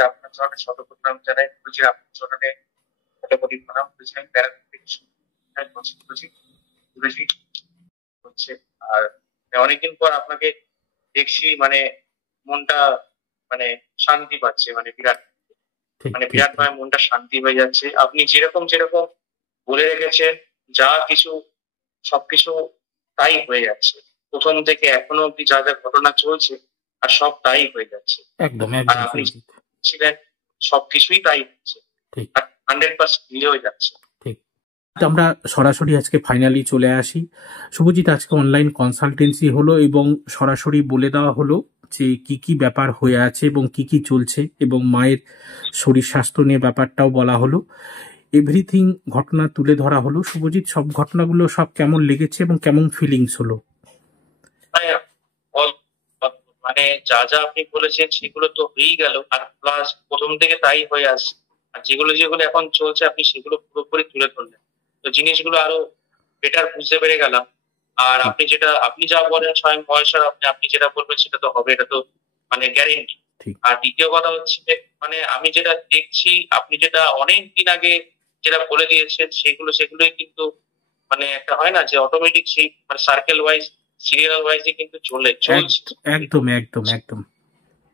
গুরুজি আপনার চরণে শত প্রণাম জানাই। গুরুজি আপনার চরণে কোটি কোটি প্রণাম। গুরুজি আমি প্যারাগ্রাফ থেকে বলছি গুরুজি। গুরুজি হচ্ছে আর অনেকদিন পর আপনাকে দেখছি, মানে মনটা মানে শান্তি পাচ্ছে, মানে বিরাট, ঠিক মানে ঠিক বিরাট ঠিক ভাবে মনটা শান্তি হয়ে যাচ্ছে। আপনি যেরকম যেরকম বলে রেখেছেন, যা কিছু সবকিছু তাই হয়ে যাচ্ছে। প্রথম থেকে এখনো অব্দি যা যা ঘটনা চলছে আর সব তাই হয়ে যাচ্ছে। একদম আর একদম আপনি শুভজিৎ। ছিলেন, সবকিছুই তাই হচ্ছে, ঠিক আর 100% মিলে হয়ে যাচ্ছে। ঠিক। তো আমরা সরাসরি আজকে ফাইনালি চলে আসি। শুভজিৎ, আজকে অনলাইন কনসালটেন্সি হলো এবং সরাসরি বলে দেওয়া হলো যে কি কি ব্যাপার হয়ে আছে এবং কি কি চলছে, এবং মায়ের শরীর স্বাস্থ্য নিয়ে ব্যাপারটাও বলা হলো। এভরিথিং ঘটনা তুলে ধরা হলো। শুভজিৎ, সব ঘটনাগুলো সব কেমন লেগেছে এবং কেমন ফিলিংস হলো? মানে মানে যা যা আপনি বলেছেন সেগুলো তো হয়েই গেল, আর প্লাস প্রথম থেকে তাই হয়ে আসছে। আর যেগুলো যেগুলো এখন চলছে আপনি সেগুলো পুরোপুরি তুলে ধরলেন, তো জিনিসগুলো আরো বেটার বুঝতে পেরে গেলাম। আর ঠিক আপনি যা বলেন স্বয়ং মহেশ্বর, আপনি আপনি যেটা বলবেন সেটা তো হবে, এটা তো মানে গ্যারেন্টি। ঠিক আর দ্বিতীয় কথা হচ্ছে যে, মানে আমি যেটা দেখছি, আপনি যেটা অনেক দিন আগে যেটা বলে দিয়েছেন সেগুলোই কিন্তু মানে একটা হয় না যে অটোমেটিক সেই মানে সার্কেল ওয়াইজ, সিরিয়াল ওয়াইজে কিন্তু চলছে। একদম একদম একদম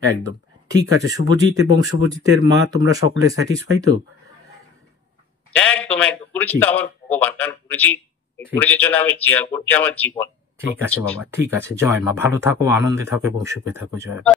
একদম ঠিক আছে শুভজিৎ, এবং শুভজিতের মা তোমরা সকলে স্যাটিসফাই তো? একদম একদম, গুরুজি তো ঠিক আমার ভগবান, কারণ গুরুজি, ঠিক গুরুজির জন্য আমি গুরুজি আমার জীবন। ঠিক আছে বাবা, ঠিক আছে। জয় মা, ভালো থাকো, আনন্দে থাকো এবং সুখে থাকো। জয় মা।